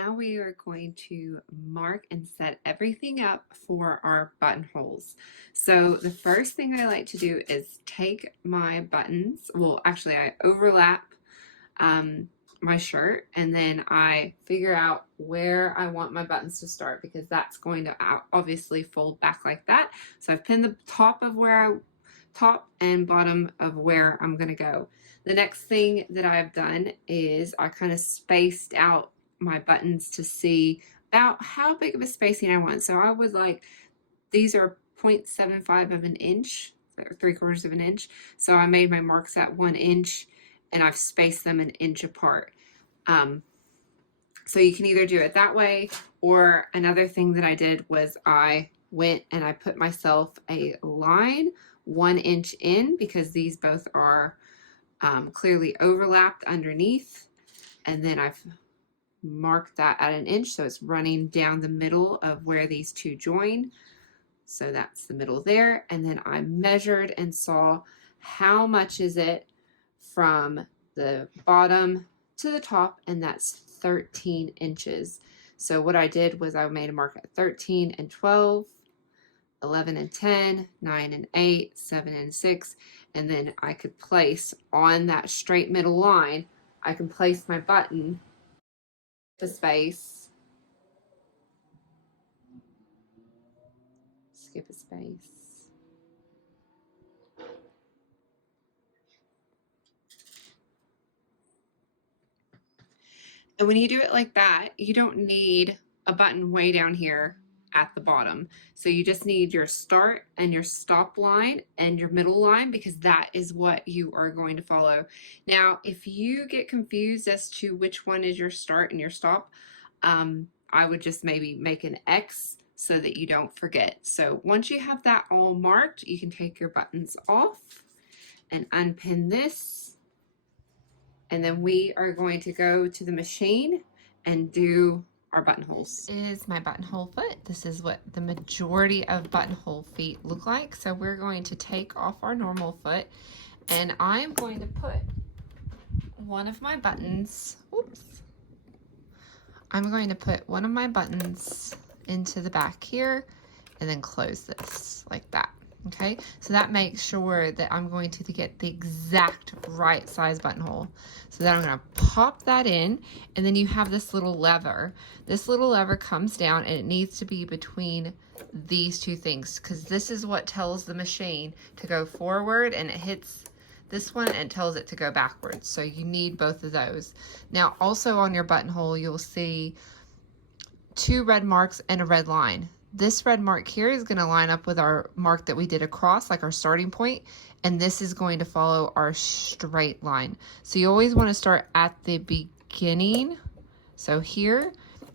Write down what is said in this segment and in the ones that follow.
now we are going to mark and set everything up for our buttonholes. So the first thing I like to do is take my buttons, well actually I overlap my shirt, and then I figure out where I want my buttons to start, because that's going to obviously fold back like that. So I've pinned the top and bottom of where I'm going to go. The next thing that I've done is I kind of spaced out my buttons to see about how big of a spacing I want. So I would like, these are 0.75 of an inch, or 3/4 of an inch. So I made my marks at 1 inch and I've spaced them an inch apart. So you can either do it that way, or another thing that I did was I went and I put myself a line 1 inch in, because these both are clearly overlapped underneath, and then I've marked that at 1 inch, so it's running down the middle of where these two join. So that's the middle there, and then I measured and saw how much is it from the bottom to the top, and that's 13 inches. So what I did was I made a mark at 13 and 12, 11 and 10, 9 and 8, 7 and 6, and then I could place on that straight middle line, I can place my button, the space, skip a space. And when you do it like that, you don't need a button way down here at the bottom. So you just need your start and your stop line and your middle line, because that is what you are going to follow. Now, if you get confused as to which one is your start and your stop, I would just maybe make an X so that you don't forget. So once you have that all marked, you can take your buttons off and unpin this. And then we are going to go to the machine and do our buttonholes. This is my buttonhole foot. This is what the majority of buttonhole feet look like. So we're going to take off our normal foot, and I'm going to put one of my buttons, I'm going to put one of my buttons into the back here and then close this like that. Okay, so that makes sure that I'm going to get the exact right size buttonhole. So then I'm going to pop that in, and then you have this little lever. This little lever comes down, and it needs to be between these two things, because this is what tells the machine to go forward, and it hits this one and tells it to go backwards. So you need both of those. Now also on your buttonhole, you'll see 2 red marks and a red line. This red mark here is going to line up with our mark that we did across, like our starting point, and this is going to follow our straight line. So you always want to start at the beginning, so here,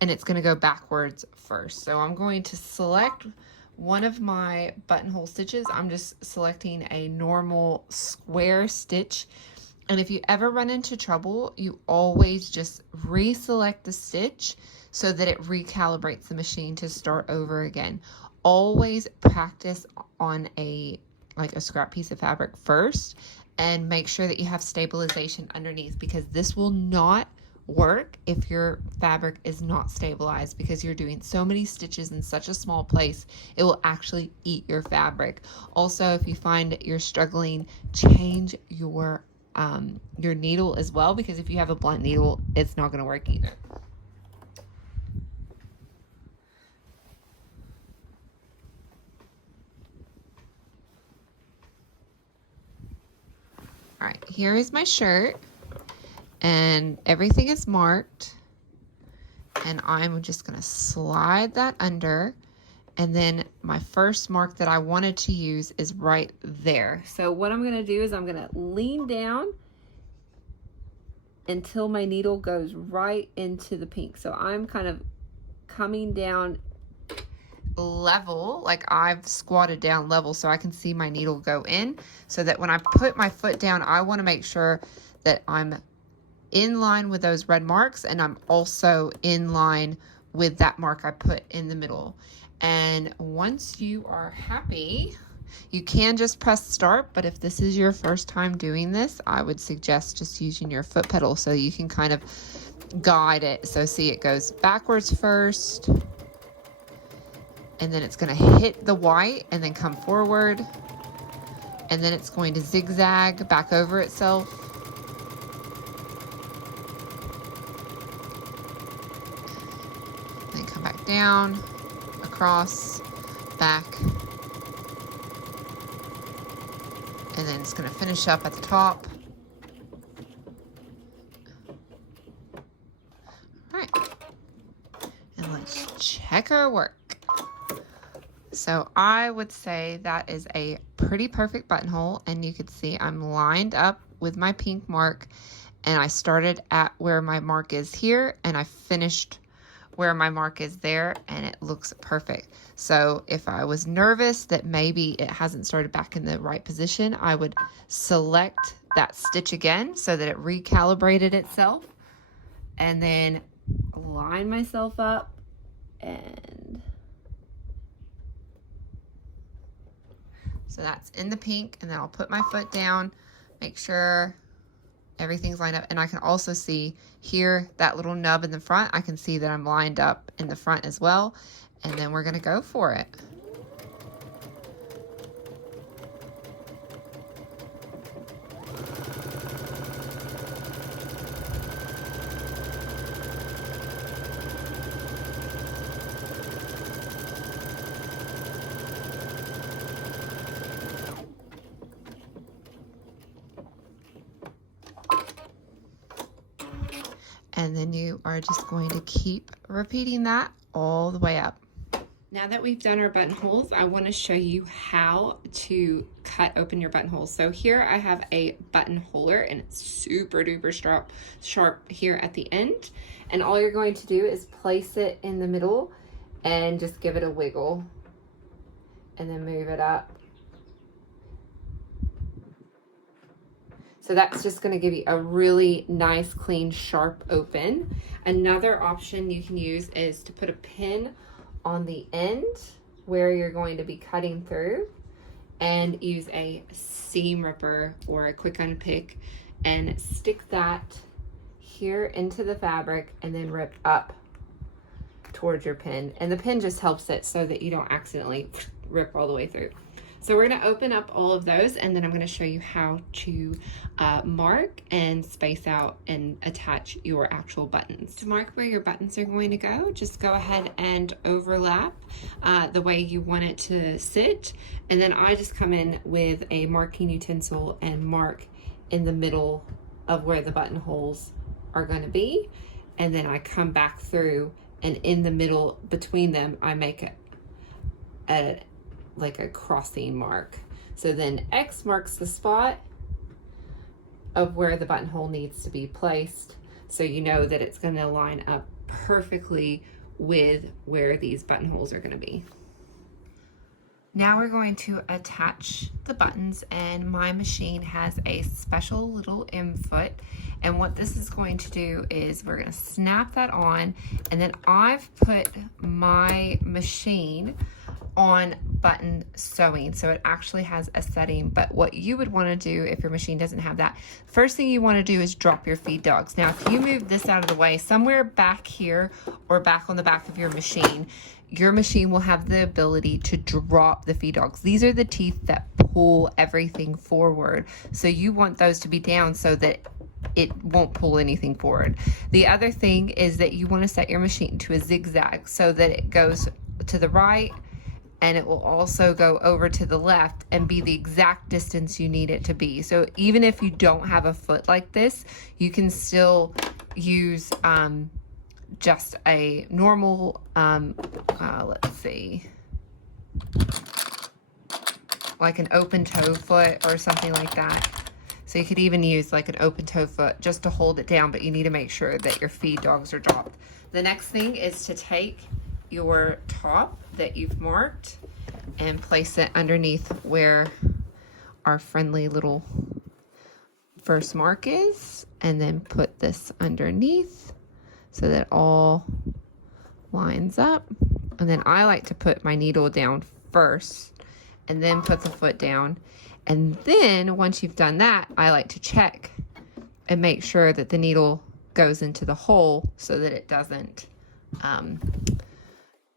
and it's going to go backwards first. So I'm going to select one of my buttonhole stitches. I'm just selecting a normal square stitch, and if you ever run into trouble, you always just reselect the stitch so that it recalibrates the machine to start over again. Always practice on a scrap piece of fabric first, and make sure that you have stabilization underneath, because this will not work if your fabric is not stabilized, because you're doing so many stitches in such a small place, it will actually eat your fabric. Also, if you find you're struggling, change your needle as well, because if you have a blunt needle, it's not going to work either. All right, here is my shirt, and everything is marked, and I'm just going to slide that under, and then my first mark that I wanted to use is right there. So what I'm going to do is I'm going to lean down until my needle goes right into the pink. So I'm kind of coming down level, like I've squatted down level, so I can see my needle go in, so that when I put my foot down, I want to make sure that I'm in line with those red marks, and I'm also in line with that mark I put in the middle. And once you are happy, you can just press start, but if this is your first time doing this, I would suggest just using your foot pedal so you can kind of guide it. So see, it goes backwards first, and then it's going to hit the white and then come forward, and then it's going to zigzag back over itself. Then come back down, across, back, and then it's going to finish up at the top. All right, and let's check our work. So I would say that is a pretty perfect buttonhole, and you can see I'm lined up with my pink mark, and I started at where my mark is here, and I finished where my mark is there, and it looks perfect. So if I was nervous that maybe it hasn't started back in the right position, I would select that stitch again so that it recalibrated itself, and then line myself up and so that's in the pink, and then I'll put my foot down, make sure everything's lined up. And I can also see here that little nub in the front. I can see that I'm lined up in the front as well. And then we're gonna go for it. And then you are just going to keep repeating that all the way up. Now that we've done our buttonholes, I want to show you how to cut open your buttonholes. So here I have a buttonholer, and it's super duper sharp here at the end. And all you're going to do is place it in the middle and just give it a wiggle, and then move it up. So that's just going to give you a really nice, clean, sharp open. Another option you can use is to put a pin on the end where you're going to be cutting through, and use a seam ripper or a quick unpick and stick that here into the fabric, and then rip up towards your pin. And the pin just helps it so that you don't accidentally rip all the way through. So we're going to open up all of those, and then I'm going to show you how to mark and space out and attach your actual buttons. To mark where your buttons are going to go, just go ahead and overlap the way you want it to sit. And then I just come in with a marking utensil and mark in the middle of where the buttonholes are going to be. And then I come back through, and in the middle between them, I make like a crossing mark. So then X marks the spot of where the buttonhole needs to be placed, so you know that it's going to line up perfectly with where these buttonholes are going to be. Now we're going to attach the buttons, and my machine has a special little M foot, and what this is going to do is we're going to snap that on, and then I've put my machine on button sewing, so it actually has a setting. But what you would want to do if your machine doesn't have that, first thing you want to do is drop your feed dogs. Now if you move this out of the way, somewhere back here or back on the back of your machine will have the ability to drop the feed dogs. These are the teeth that pull everything forward, so you want those to be down so that it won't pull anything forward. The other thing is that you want to set your machine to a zigzag so that it goes to the right, and it will also go over to the left and be the exact distance you need it to be. So even if you don't have a foot like this, you can still use just a normal, let's see, like an open toe foot or something like that. So you could even use like an open toe foot just to hold it down, but you need to make sure that your feed dogs are dropped. The next thing is to take your top that you've marked and place it underneath where our friendly little first mark is, and then put this underneath so that it all lines up. And then I like to put my needle down first and then put the foot down. And then once you've done that, I like to check and make sure that the needle goes into the hole so that it doesn't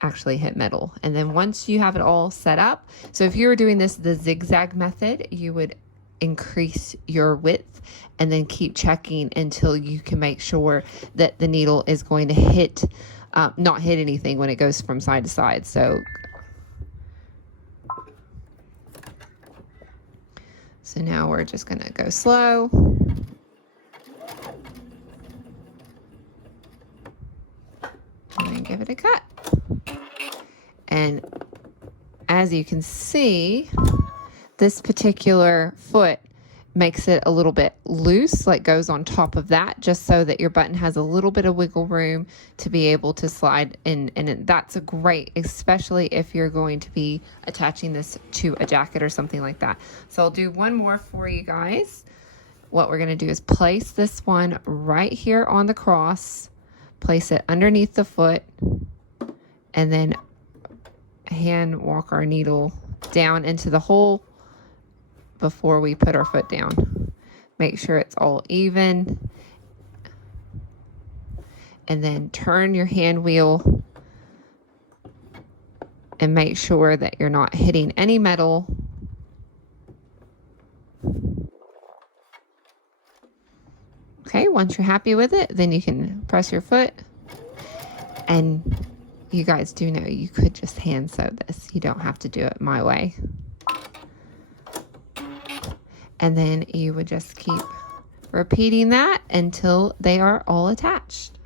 actually hit metal. And then once you have it all set up, so if you were doing this the zigzag method, you would increase your width and then keep checking until you can make sure that the needle is going to hit, not hit anything when it goes from side to side. So now we're just going to go slow. And then give it a cut. And as you can see, this particular foot makes it a little bit loose, like goes on top of that, just so that your button has a little bit of wiggle room to be able to slide in. And that's a great, especially if you're going to be attaching this to a jacket or something like that. So I'll do one more for you guys. What we're going to do is place this one right here on the cross, place it underneath the foot, and then hand walk our needle down into the hole before we put our foot down. Make sure it's all even, and then turn your hand wheel and make sure that you're not hitting any metal. Okay, once you're happy with it, then you can press your foot. And you guys do know you could just hand sew this. You don't have to do it my way. And then you would just keep repeating that until they are all attached.